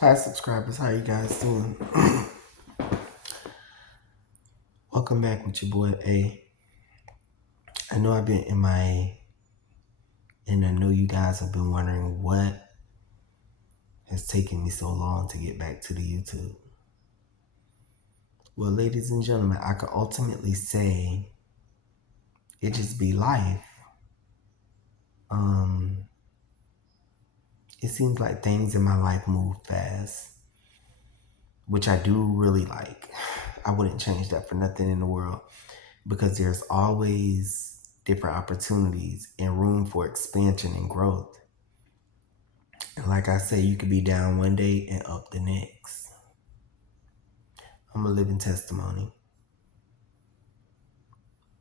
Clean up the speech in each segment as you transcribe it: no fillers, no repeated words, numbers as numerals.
Hi subscribers, how you guys doing? Welcome back with your boy A. I know I've been MIA, and I know you guys have been wondering what has taken me so long to get back to the YouTube. Well, ladies and gentlemen, I could ultimately say it just be life. It seems like things in my life move fast, which I do really like. I wouldn't change that for nothing in the world, because there's always different opportunities and room for expansion and growth. And like I say, you could be down one day and up the next. I'm a living testimony.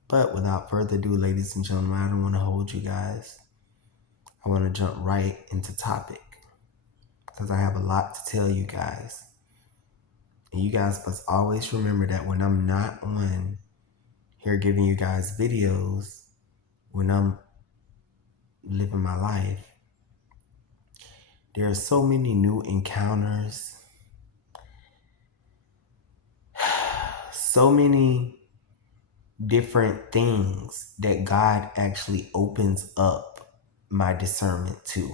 But without further ado, ladies and gentlemen, I don't want to hold you guys. I want to jump right into topic, because I have a lot to tell you guys. And you guys must always remember that when I'm not on here giving you guys videos, when I'm living my life, there are so many new encounters, so many different things that God actually opens up my discernment to.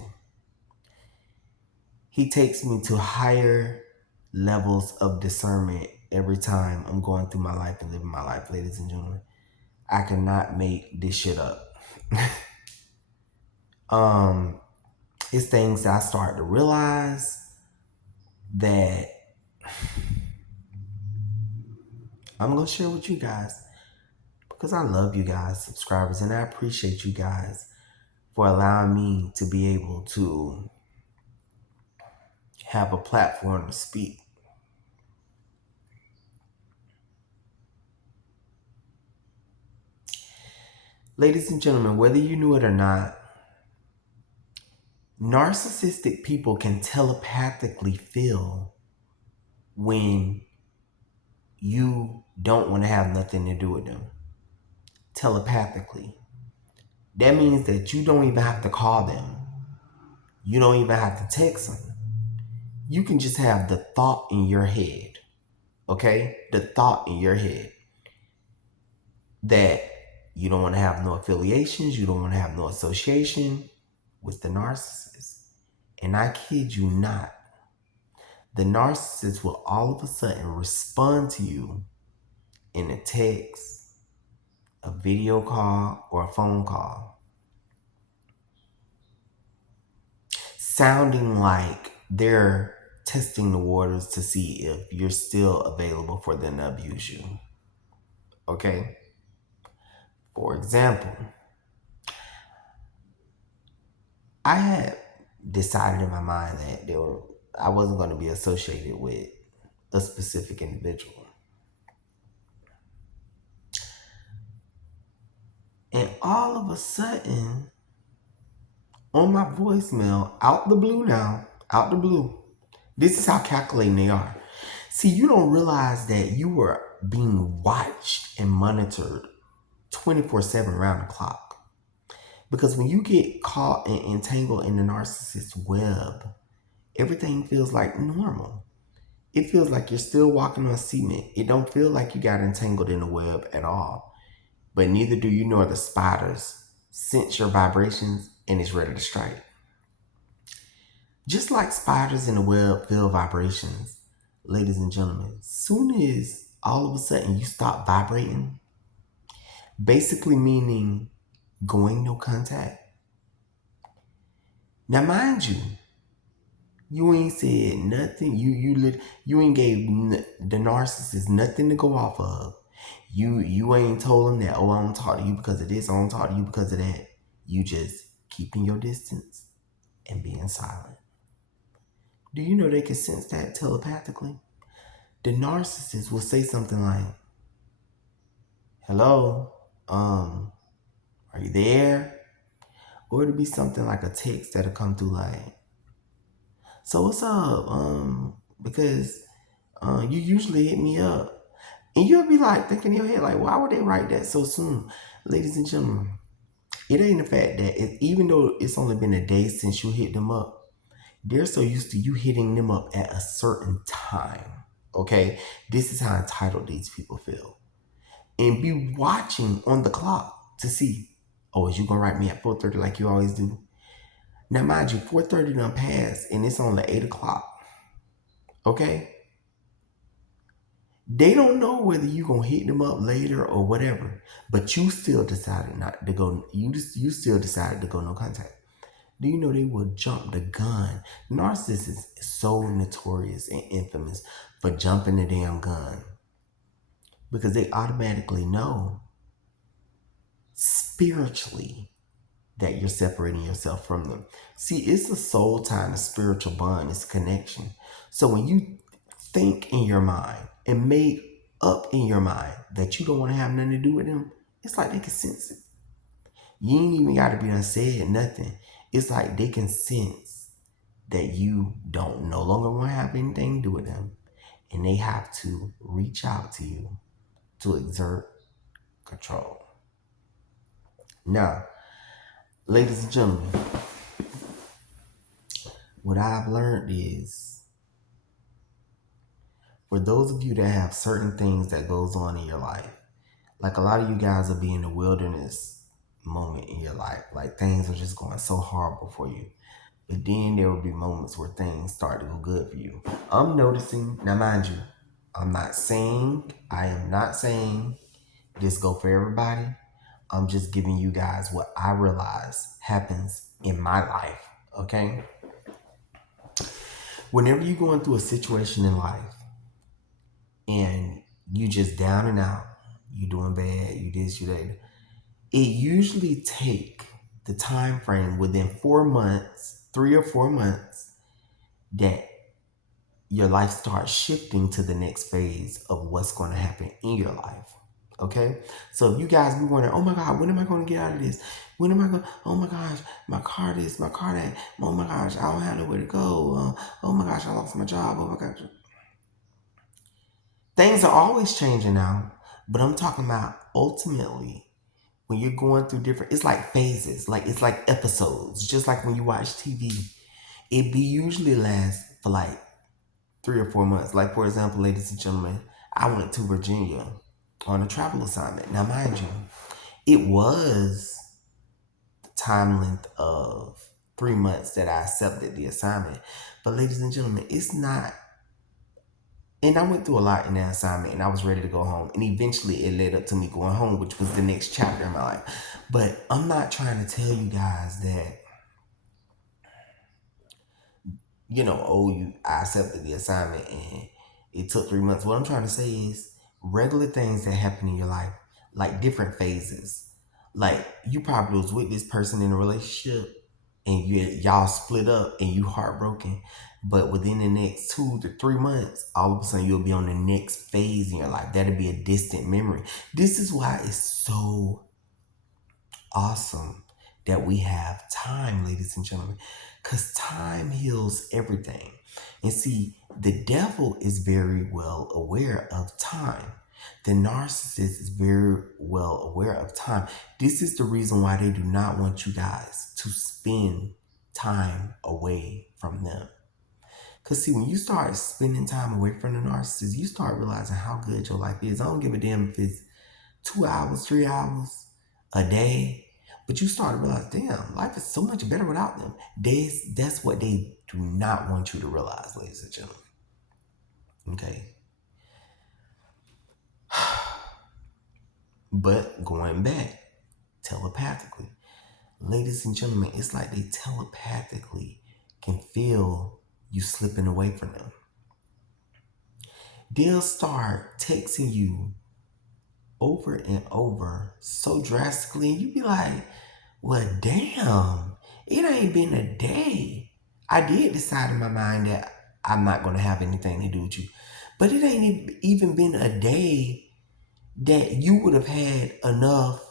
He takes me to higher levels of discernment every time I'm going through my life and living my life, ladies and gentlemen. I cannot make this shit up. It's things that I start to realize that I'm going to share with you guys, because I love you guys, subscribers, and I appreciate you guys for allowing me to be able to have a platform to speak. Ladies and gentlemen, whether you knew it or not, narcissistic people can telepathically feel when you don't want to have nothing to do with them. Telepathically. That means that you don't even have to call them. You don't even have to text them. You can just have the thought in your head. Okay? The thought in your head that you don't want to have no affiliations, you don't want to have no association with the narcissist. And I kid you not, the narcissist will all of a sudden respond to you in a text, a video call, or a phone call, sounding like they're testing the waters to see if you're still available for them to abuse you. Okay? For example, I had decided in my mind that I wasn't going to be associated with a specific individual. And all of a sudden, on my voicemail, out the blue, this is how calculating they are. See, you don't realize that you were being watched and monitored 24/7 round the clock. Because when you get caught and entangled in the narcissist web, everything feels like normal. It feels like you're still walking on cement. It don't feel like you got entangled in the web at all. But neither do you nor the spiders sense your vibrations and is ready to strike. Just like spiders in the web feel vibrations, ladies and gentlemen, soon as all of a sudden you stop vibrating, basically meaning going no contact. Now, mind you, you ain't said nothing. You ain't gave the narcissist nothing to go off of. You ain't told him that, oh, I don't talk to you because of this, I don't talk to you because of that. You just keeping your distance and being silent. Do you know they can sense that telepathically? The narcissist will say something like, hello, are you there? Or it'll be something like a text that'll come through like, so what's up? Because you usually hit me up. And you'll be like thinking in your head, like, why would they write that so soon? Ladies and gentlemen, it ain't the fact that even though it's only been a day since you hit them up, They're so used to you hitting them up at a certain time. Okay? This is how entitled these people feel. And be watching on the clock to see, oh, is you gonna write me at 4:30 like you always do? Now mind you, 4:30 done passed and it's only 8 o'clock. Okay? They don't know whether you gonna hit them up later or whatever, but you still decided not to go. You still decided to go no contact. Do you know they will jump the gun? Narcissists is so notorious and infamous for jumping the damn gun because they automatically know spiritually that you're separating yourself from them. See, it's a soul tie and a spiritual bond, it's a connection. So when you think in your mind and make up in your mind that you don't want to have nothing to do with them, it's like they can sense it. You ain't even got to be unsaid, nothing. It's like they can sense that you don't no longer want to have anything to do with them. And they have to reach out to you to exert control. Now, ladies and gentlemen, what I've learned is for those of you that have certain things that goes on in your life, like a lot of you guys will be in the wilderness moment in your life. Like things are just going so horrible for you. But then there will be moments where things start to go good for you. I'm noticing, now mind you, I am not saying this go for everybody. I'm just giving you guys what I realize happens in my life, okay? Whenever you're going through a situation in life and you just down and out, you doing bad, you this, you that, it usually take the time frame within 4 months, 3 or 4 months, that your life starts shifting to the next phase of what's going to happen in your life. Okay? So if you guys be wondering, oh my God, when am I going to get out of this? When am I going, oh my gosh, my car this, my car that, oh my gosh, I don't have nowhere to go. Oh my gosh, I lost my job. Oh my gosh. Things are always changing now, but I'm talking about ultimately when you're going through different, it's like phases, like it's like episodes, just like when you watch TV. It be usually lasts for like 3 or 4 months. Like for example, ladies and gentlemen, I went to Virginia on a travel assignment. Now mind you, it was the time length of 3 months that I accepted the assignment. But ladies and gentlemen, it's not, and I went through a lot in that assignment and I was ready to go home. And eventually it led up to me going home, which was the next chapter in my life. But I'm not trying to tell you guys that, I accepted the assignment and it took 3 months. What I'm trying to say is regular things that happen in your life, like different phases. Like you probably was with this person in a relationship and y'all split up and you heartbroken. But within the next 2 to 3 months, all of a sudden you'll be on the next phase in your life. That'll be a distant memory. This is why it's so awesome that we have time, ladies and gentlemen, because time heals everything. And see, the devil is very well aware of time. The narcissist is very well aware of time. This is the reason why they do not want you guys to spend time away from them. Because see, when you start spending time away from the narcissist, you start realizing how good your life is. I don't give a damn if it's 2 hours, 3 hours a day. But you start to realize, damn, life is so much better without them. That's what they do not want you to realize, ladies and gentlemen. Okay. But going back, telepathically, ladies and gentlemen, it's like they telepathically can feel you slipping away from them. They'll start texting you over and over so drastically, and you be like, well, damn, it ain't been a day. I did decide in my mind that I'm not going to have anything to do with you. But it ain't even been a day that you would have had enough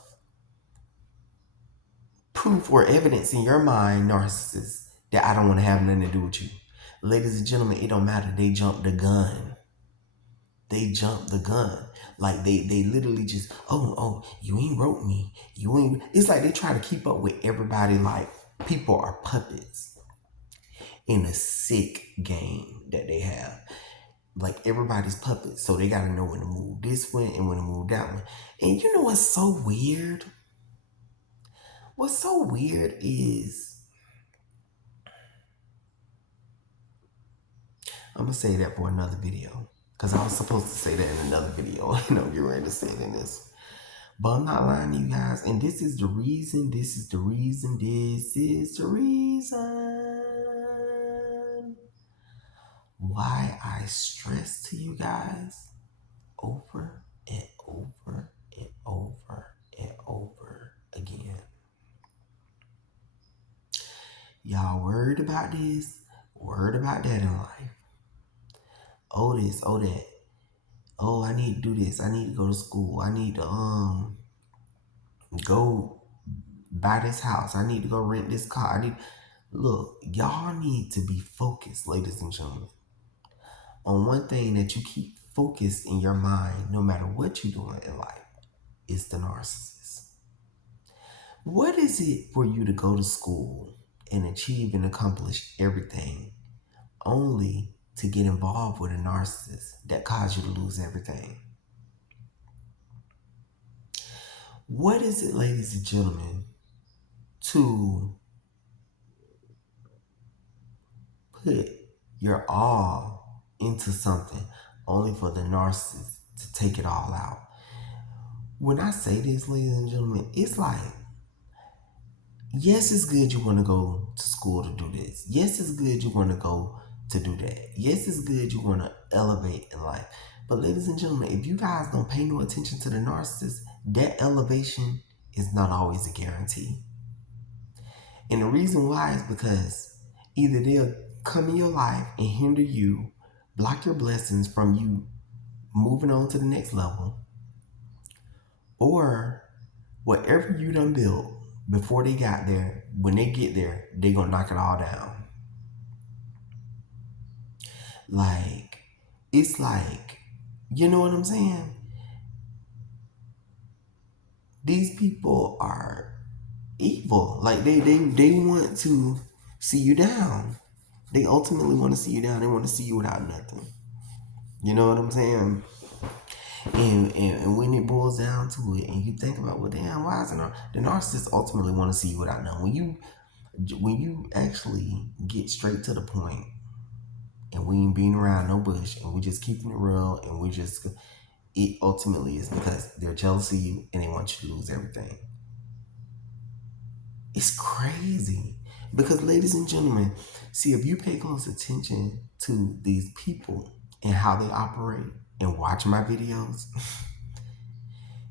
proof or evidence in your mind, narcissist, that I don't want to have nothing to do with you. Ladies and gentlemen, it don't matter. They jumped the gun. They jumped the gun. Like they literally just, oh, you ain't wrote me. You ain't. It's like they try to keep up with everybody like people are puppets. in a sick game that they have. Like everybody's puppets, so they gotta know when to move this one and when to move that one. And you know what's so weird? What's so weird is I'm gonna say that for another video. Cause I was supposed to say that in another video and I'm getting ready to say it in this. But I'm not lying to you guys. And this is the reason, this is the reason, this is the reason why I stress to you guys over and over and over and over again. Y'all worried about this, worried about that in life. Oh this, oh that. Oh, I need to do this. I need to go to school. I need to go buy this house. I need to go rent this car. Look, y'all need to be focused, ladies and gentlemen, on one thing that you keep focused in your mind no matter what you're doing in life is the narcissist. What is it for you to go to school and achieve and accomplish everything only to get involved with a narcissist that caused you to lose everything? What is it, ladies and gentlemen, to put your all into something only for the narcissist to take it all out? When I say this, ladies and gentlemen, it's like, yes, it's good you want to go to school to do this. Yes, it's good you want to go to do that. Yes, it's good you want to elevate in life. But ladies and gentlemen, if you guys don't pay no attention to the narcissist, that elevation is not always a guarantee. And the reason why is because either they'll come in your life and hinder you, block your blessings from you moving on to the next level, or whatever you done built before they got there, when they get there, they gonna knock it all down. Like, it's like, you know what I'm saying? These people are evil. Like they want to see you down. They ultimately want to see you down. They want to see you without nothing. You know what I'm saying? And when it boils down to it, and you think about, well, damn, why is the narcissist ultimately want to see you without nothing? When you actually get straight to the point, and we ain't being around no bush, and we just keeping it real, and it ultimately is because they're jealous of you and they want you to lose everything. It's crazy. Because, ladies and gentlemen, see, if you pay close attention to these people and how they operate and watch my videos,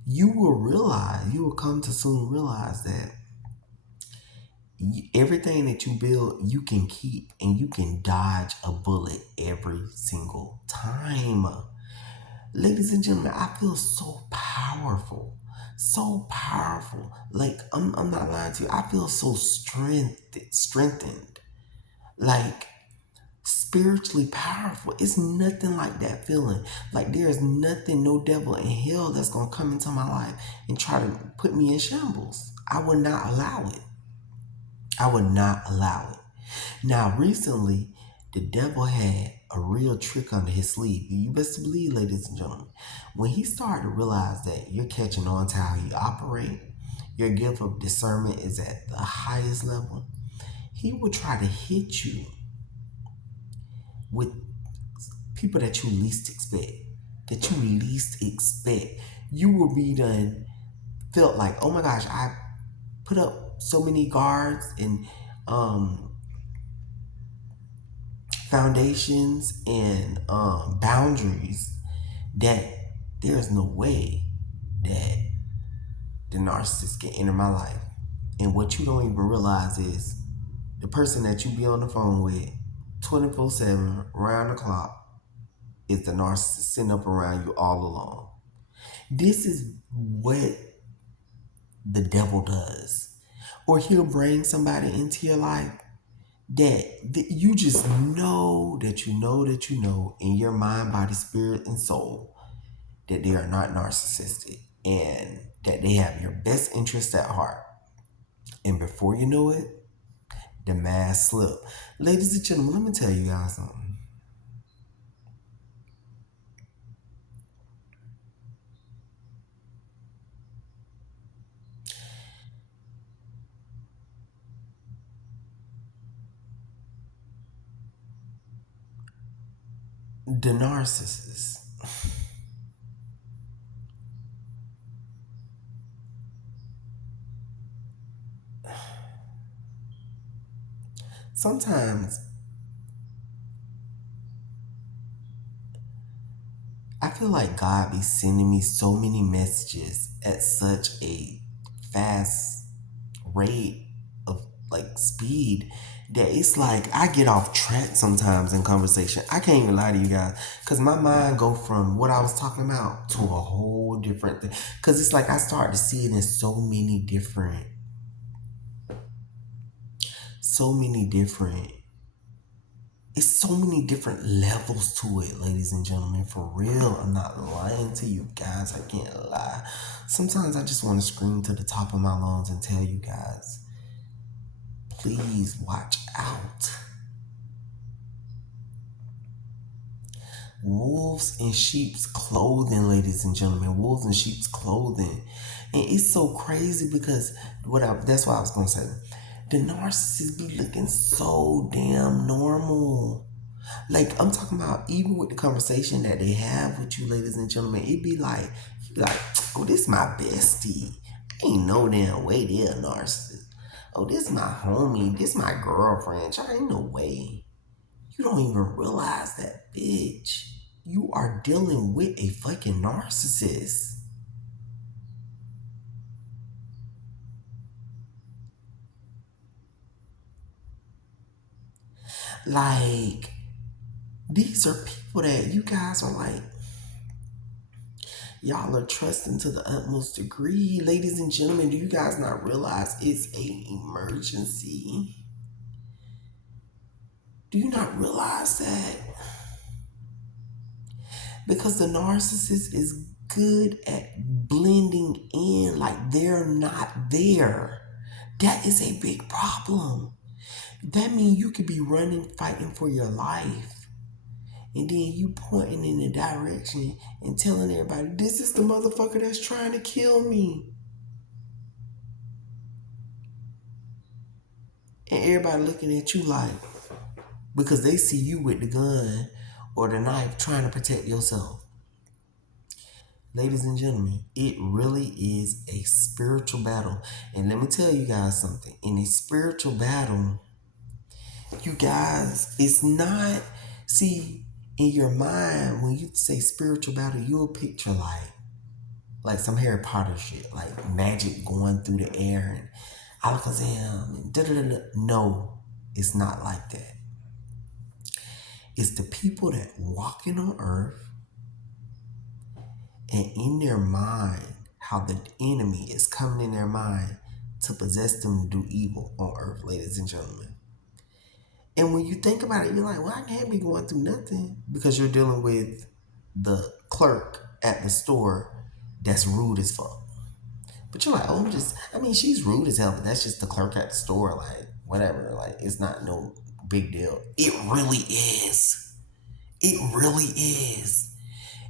you will come to soon realize that everything that you build, you can keep, and you can dodge a bullet every single time. Ladies and gentlemen, I feel so powerful. So powerful. Like, I'm not lying to you. I feel so strengthened. Like, spiritually powerful. It's nothing like that feeling. Like, there's nothing, no devil in hell that's going to come into my life and try to put me in shambles. I would not allow it. I would not allow it. Now, recently, the devil had a real trick under his sleeve. You best believe, ladies and gentlemen, when he started to realize that you're catching on to how you operate, your gift of discernment is at the highest level, he will try to hit you with people that you least expect. You will be done, felt like, oh my gosh, I put up so many guards and foundations and boundaries that there's no way that the narcissist can enter my life. And what you don't even realize is the person that you be on the phone with 24/7, round the clock, is the narcissist sitting up around you all along. This is what the devil does. Or he'll bring somebody into your life that you just know that you know that you know in your mind, body, spirit, and soul that they are not narcissistic and that they have your best interest at heart. And before you know it, The mask slip. Ladies and gentlemen, let me tell you guys something. The narcissist. Sometimes I feel like God be sending me so many messages at such a fast rate of like speed that it's like I get off track sometimes in conversation. I can't even lie to you guys because my mind go from what I was talking about to a whole different thing. Because it's like I start to see it in so many different it's so many different levels to it, ladies and gentlemen. For real, I'm not lying to you guys. I can't lie. Sometimes I just want to scream to the top of my lungs and tell you guys, please watch out. Wolves in sheep's clothing, ladies and gentlemen. Wolves in sheep's clothing. And it's so crazy because that's what I was gonna say. The narcissists be looking so damn normal. Like I'm talking about, even with the conversation that they have with you, ladies and gentlemen, it be like, oh, this my bestie. Ain't no damn way they're a narcissist. Oh, this my homie. This my girlfriend. Y'all ain't no way. You don't even realize that, bitch. You are dealing with a fucking narcissist. Like, these are people that you guys are like, y'all are trusting to the utmost degree. Ladies and gentlemen, do you guys not realize it's a emergency? Do you not realize that? Because the narcissist is good at blending in like they're not there. That is a big problem. That means you could be running, fighting for your life. And then you pointing in the direction and telling everybody, this is the motherfucker that's trying to kill me. And everybody looking at you like, because they see you with the gun or the knife trying to protect yourself. Ladies and gentlemen, it really is a spiritual battle. And let me tell you guys something. In a spiritual battle, you guys, it's not, see, in your mind, when you say spiritual battle, you'll picture like some Harry Potter shit, like magic going through the air and alakazam and da da da da. No, it's not like that. It's the people that walking on earth and in their mind, how the enemy is coming in their mind to possess them to do evil on earth, ladies and gentlemen. And when you think about it, you're like, well, I can't be going through nothing because you're dealing with the clerk at the store that's rude as fuck. But you're like, oh, I mean, she's rude as hell, but that's just the clerk at the store. Like, whatever. Like, it's not no big deal. It really is. It really is.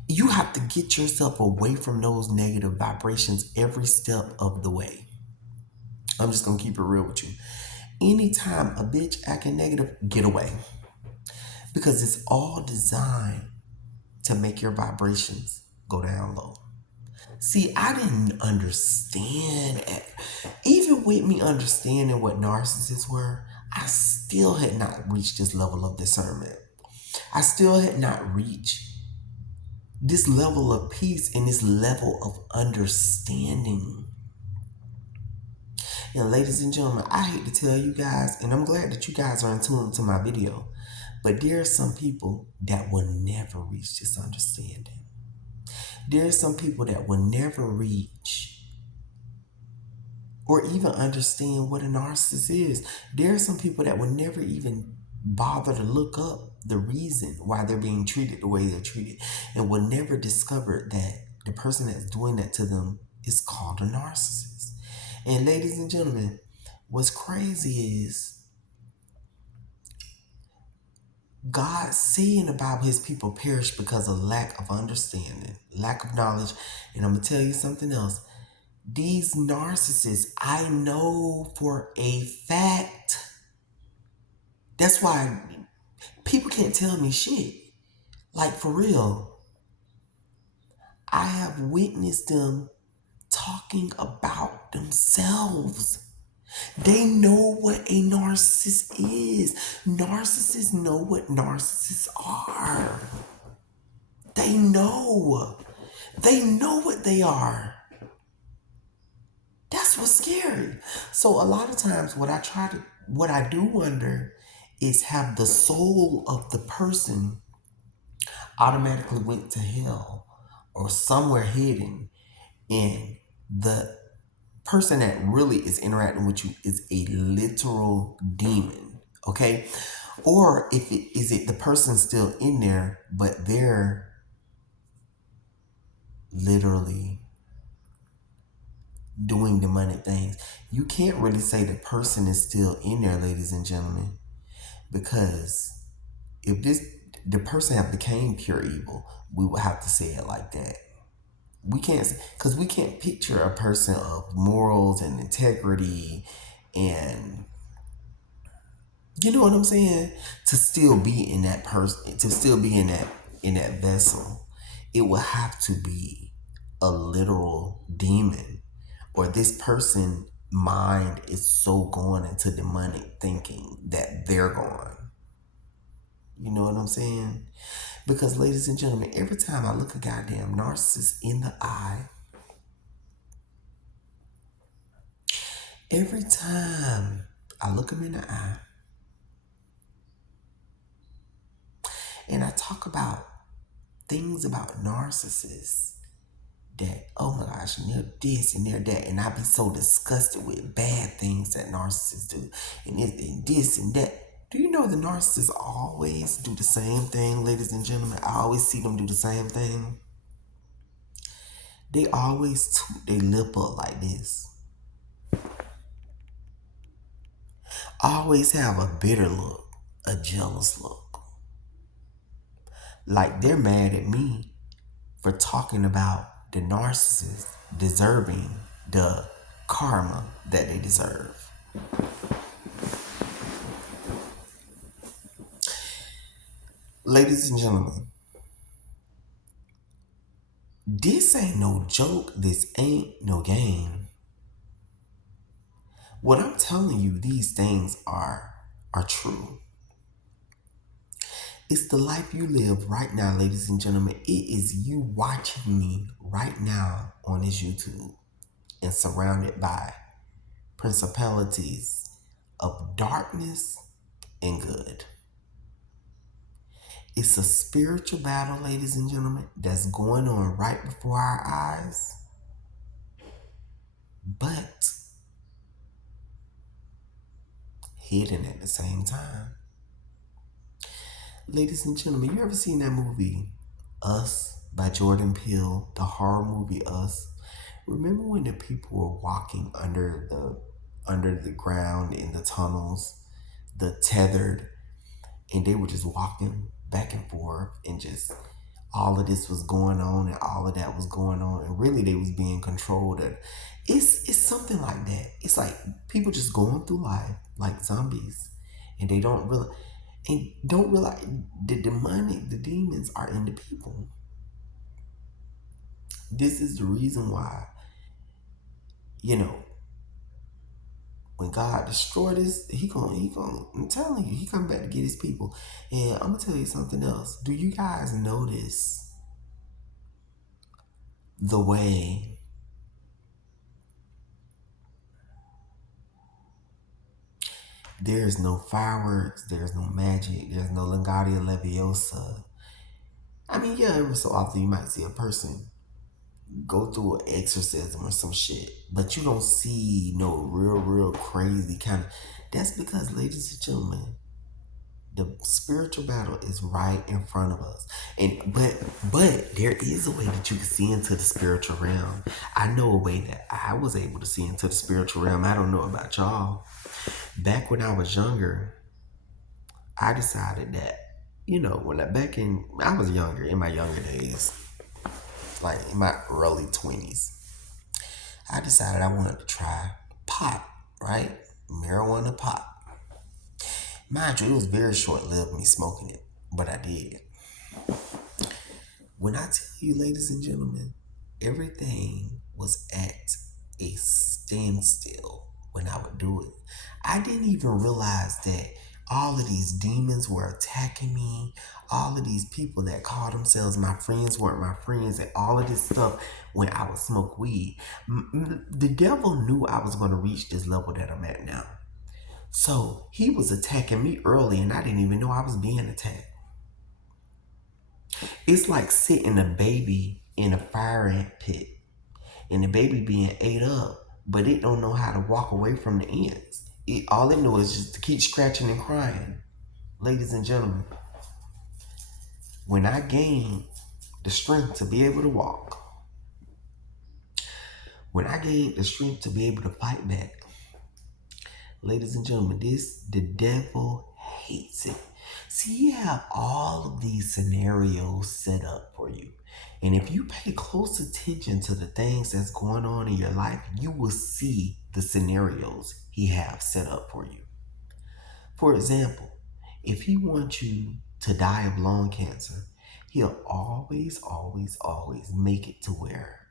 You have to get yourself away from those negative vibrations every step of the way. I'm just going to keep it real with you. Anytime a bitch acting negative, get away. Because it's all designed to make your vibrations go down low. See, I didn't understand it. Even with me understanding what narcissists were, I still had not reached this level of discernment. I still had not reached this level of peace and this level of understanding. And ladies and gentlemen, I hate to tell you guys, and I'm glad that you guys are in tune to my video, but there are some people that will never reach this understanding. There are some people that will never reach or even understand what a narcissist is. There are some people that will never even bother to look up the reason why they're being treated the way they're treated and will never discover that the person that's doing that to them is called a narcissist. And ladies and gentlemen, what's crazy is God saying about his people perish because of lack of understanding, lack of knowledge. And I'm going to tell you something else. These narcissists, I know for a fact. That's why people can't tell me shit. Like, for real. I have witnessed them talking about themselves. They know what a narcissist is. Narcissists know what narcissists are. They know. They know what they are. That's what's scary. So a lot of times what I do wonder is, have the soul of the person automatically went to hell or somewhere hidden, and the person that really is interacting with you is a literal demon, okay? Or if it is it the person still in there, but they're literally doing demonic things. You can't really say the person is still in there, ladies and gentlemen, because if the person have became pure evil, we would have to say it like that. We can't, because we can't picture a person of morals and integrity and, you know what I'm saying, to still be in that person, to still be in that vessel. It will have to be a literal demon, or this person mind is so going into demonic thinking that they're gone. You know what I'm saying? Because, ladies and gentlemen, every time I look a goddamn narcissist in the eye, every time I look them in the eye and I talk about things about narcissists, that, oh my gosh, and they're this and they're that, and I be so disgusted with bad things that narcissists do, and this and that. Do you know the narcissists always do the same thing, ladies and gentlemen? I always see them do the same thing. They always toot their lip up like this. Always have a bitter look, a jealous look. Like they're mad at me for talking about the narcissist deserving the karma that they deserve. Ladies and gentlemen, this ain't no joke. This ain't no game. What I'm telling you, these things are true. It's the life you live right now, ladies and gentlemen. It is you watching me right now on this YouTube and surrounded by principalities of darkness and good. It's a spiritual battle, ladies and gentlemen, that's going on right before our eyes. But hidden at the same time. Ladies and gentlemen, you ever seen that movie, Us, by Jordan Peele, the horror movie Us? Remember when the people were walking under the ground in the tunnels, the tethered, and they were just walking back and forth, and just all of this was going on and all of that was going on, and really they was being controlled. And it's something like that. It's like people just going through life like zombies, and they don't realize the demons are in the people. This is the reason why, you know, when God destroyed this, he gonna, I'm telling you, he come back to get his people. And I'm gonna tell you something else. Do you guys notice the way there's no fireworks, there's no magic, there's no Wingardium Leviosa? I mean, yeah, every so often you might see a person go through an exorcism or some shit, but you don't see no real crazy kind of. That's because, ladies and gentlemen, the spiritual battle is right in front of us. And but there is a way that you can see into the spiritual realm. I know a way that I was able to see into the spiritual realm. I don't know about y'all. Back when I was younger, I decided that when I was younger, in my younger days, like in my early 20s, I decided I wanted to try pot, right? Marijuana pot. Mind you, it was very short lived me smoking it, but I did. When I tell you, ladies and gentlemen, everything was at a standstill when I would do it. I didn't even realize that all of these demons were attacking me. All of these people that called themselves my friends weren't my friends, and all of this stuff when I would smoke weed. The devil knew I was going to reach this level that I'm at now. So he was attacking me early, and I didn't even know I was being attacked. It's like sitting a baby in a fire pit and the baby being ate up, but it don't know how to walk away from the ants. All it knows is just to keep scratching and crying. Ladies and gentlemen, when I gained the strength to be able to walk, when I gained the strength to be able to fight back, ladies and gentlemen, the devil hates it. See, you have all of these scenarios set up for you. And if you pay close attention to the things that's going on in your life, you will see the scenarios he have set up for you. For example, if he wants you to die of lung cancer, he'll always, always, always make it to where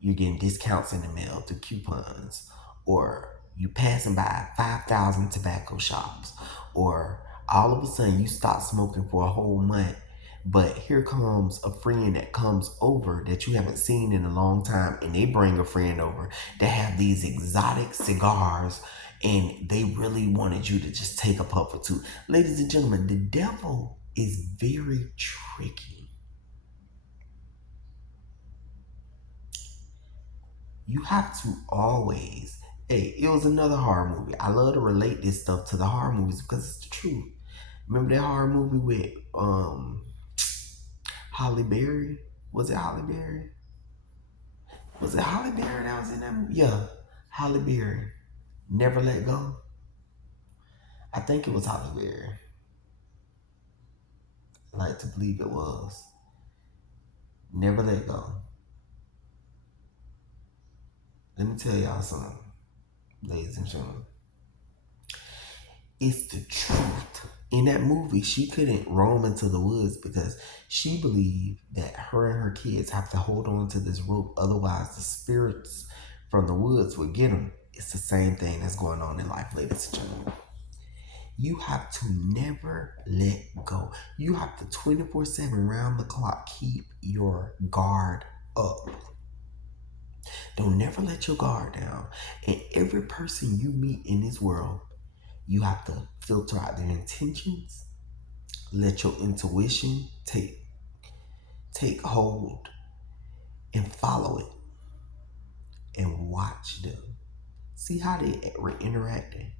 you're getting discounts in the mail through coupons, or you passing by 5,000 tobacco shops, or all of a sudden you stop smoking for a whole month, but here comes a friend that comes over that you haven't seen in a long time, and they bring a friend over that have these exotic cigars, and they really wanted you to just take a puff or two. Ladies and gentlemen, the devil is very tricky. You have to always, hey, it was another horror movie. I love to relate this stuff to the horror movies because it's the truth. Remember that horror movie with Holly Berry? Was it Holly Berry? Was it Holly Berry that was in that movie? Yeah, Holly Berry. Never Let Go. I think it was Holly Berry. I like to believe it was. Never Let Go. Let me tell y'all something, ladies and gentlemen. It's the truth. In that movie, she couldn't roam into the woods because she believed that her and her kids have to hold on to this rope, otherwise the spirits from the woods would get them. It's the same thing that's going on in life, ladies and gentlemen. You have to never let go. You have to 24/7 round the clock keep your guard up. Don't never let your guard down. And every person you meet in this world, you have to filter out their intentions, let your intuition take hold, and follow it, and watch them. See how they are interacting.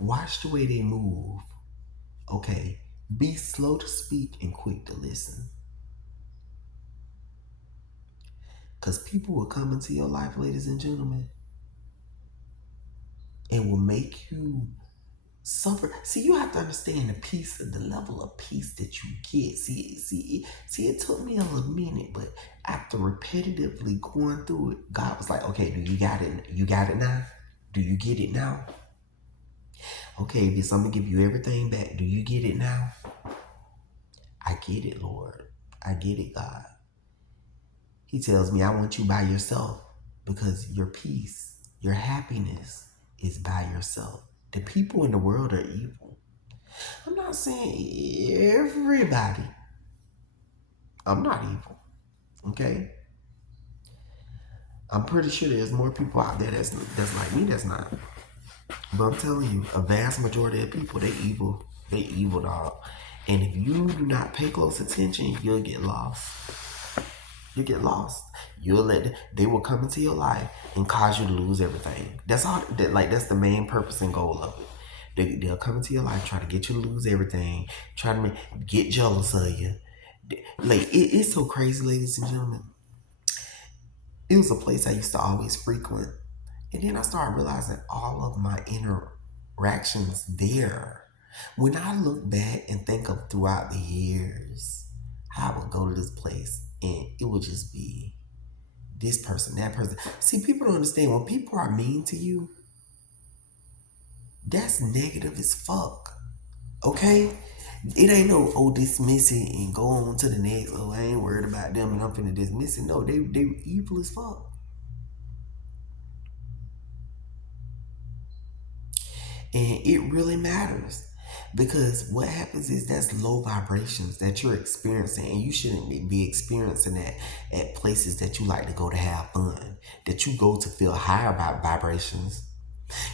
Watch the way they move. Okay, be slow to speak and quick to listen. Because people will come into your life, ladies and gentlemen, and will make you suffer. See, you have to understand the level of peace that you get. See, it took me a little minute, but after repetitively going through it, God was like, okay, do you got it? You got it now? Do you get it now? Okay, if I'm gonna give you everything back, do you get it now? I get it, Lord. I get it, God. He tells me I want you by yourself because your peace, your happiness is by yourself. The people in the world are evil. I'm not saying everybody. I'm not evil. Okay? I'm pretty sure there's more people out there that's like me that's not. But I'm telling you, a vast majority of people, they evil. They evil, dog. And if you do not pay close attention, you'll get lost. You get lost. They will come into your life and cause you to lose everything. That's all. That's the main purpose and goal of it. They'll come into your life, try to get you to lose everything, try to get jealous of you. It's so crazy, ladies and gentlemen. It was a place I used to always frequent, and then I started realizing all of my interactions there When I look back and think of throughout the years, I would go to this place and it would just be this person, that person. See, people don't understand when people are mean to you, that's negative as fuck. Okay? It ain't no, oh, dismiss it and go on to the next. Oh, I ain't worried about them and I'm finna dismiss it. No, they evil as fuck. And it really matters because what happens is that's low vibrations that you're experiencing, and you shouldn't be experiencing that at places that you like to go to have fun, that you go to feel higher vibrations.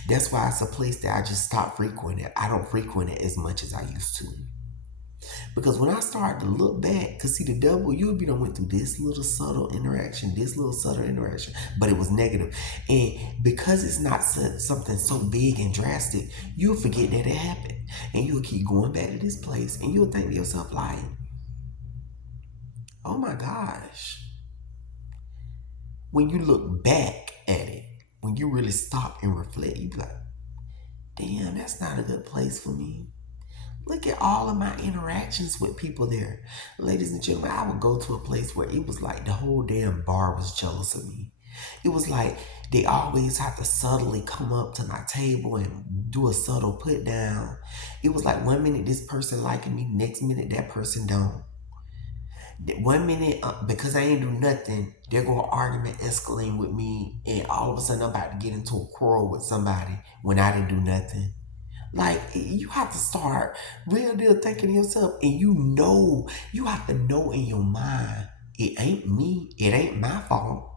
That's why it's a place that I just stopped frequenting. I don't frequent it as much as I used to. Because when I started to look back, because see, the devil, you would be done went through this little subtle interaction, but it was negative. And because it's not something so big and drastic, you'll forget that it happened. And you'll keep going back to this place and you'll think to yourself, like, oh my gosh. When you look back at it, when you really stop and reflect, you be like, damn, that's not a good place for me. Look at all of my interactions with people there. Ladies and gentlemen, I would go to a place where it was like the whole damn bar was jealous of me. It was like they always have to subtly come up to my table and do a subtle put down. It was like one minute this person liking me, next minute that person don't. One minute, because I ain't do nothing, they're going to argument escalate with me, and all of a sudden I'm about to get into a quarrel with somebody when I didn't do nothing. Like, you have to start real deal thinking to yourself, and you have to know in your mind, it ain't me, it ain't my fault.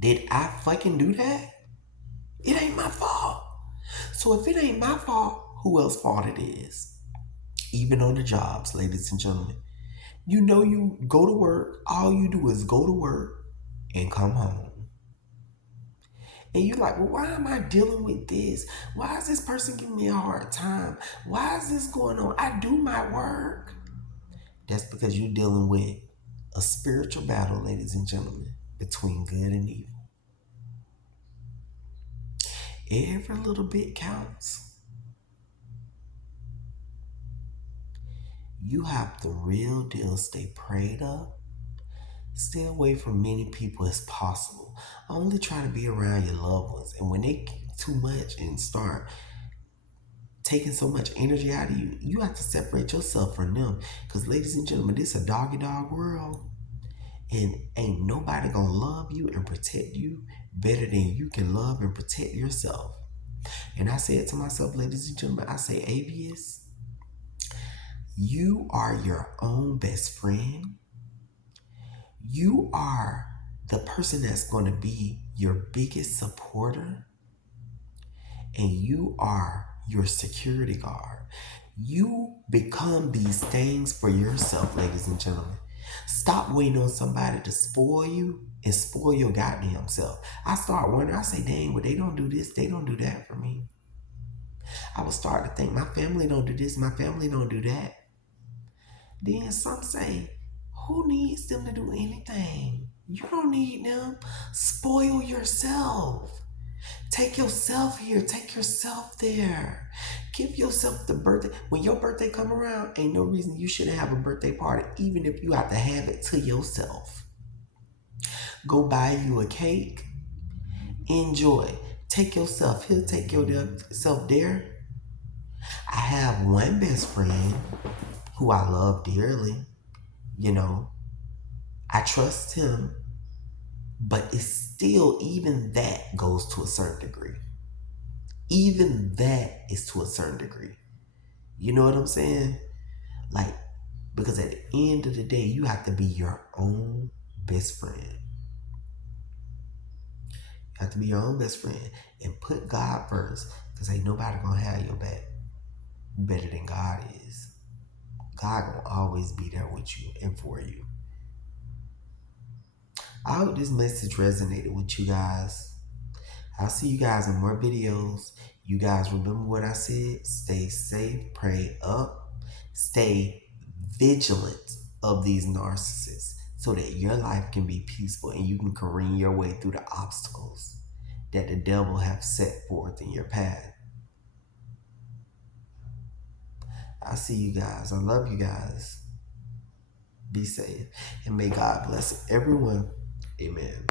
Did I fucking do that? It ain't my fault. So if it ain't my fault, who else fault it is? Even on the jobs, ladies and gentlemen. You go to work, all you do is go to work and come home. And you're like, well, why am I dealing with this? Why is this person giving me a hard time? Why is this going on? I do my work. That's because you're dealing with a spiritual battle, ladies and gentlemen, between good and evil. Every little bit counts. You have the real deal stay prayed up. Stay away from many people as possible. Only try to be around your loved ones. And when they get too much and start taking so much energy out of you, you have to separate yourself from them. Because, ladies and gentlemen, this is a doggy dog world. And ain't nobody gonna love you and protect you better than you can love and protect yourself. And I say it to myself, ladies and gentlemen, I say, Avius, you are your own best friend. You are the person that's going to be your biggest supporter, and you are your security guard. You become these things for yourself, ladies and gentlemen. Stop waiting on somebody to spoil you and spoil your goddamn self. I start wondering, I say, dang, well, they don't do this, they don't do that for me. I would start to think, my family don't do this, my family don't do that. Then some say, who needs them to do anything? You don't need them. Spoil yourself. Take yourself here. Take yourself there. Give yourself the birthday. When your birthday come around, ain't no reason you shouldn't have a birthday party, even if you have to have it to yourself. Go buy you a cake. Enjoy. Take yourself here. Take yourself there. I have one best friend who I love dearly. You know, I trust him, but it's still, even that goes to a certain degree. Even that is to a certain degree. You know what I'm saying? Like, because at the end of the day, you have to be your own best friend. You have to be your own best friend and put God first, because ain't nobody gonna have your back better than God is. God gonna always be there with you and for you. I hope this message resonated with you guys. I'll see you guys in more videos. You guys remember what I said. Stay safe, pray up, stay vigilant of these narcissists so that your life can be peaceful and you can careen your way through the obstacles that the devil have set forth in your path. I see you guys. I love you guys. Be safe. And may God bless everyone. Amen.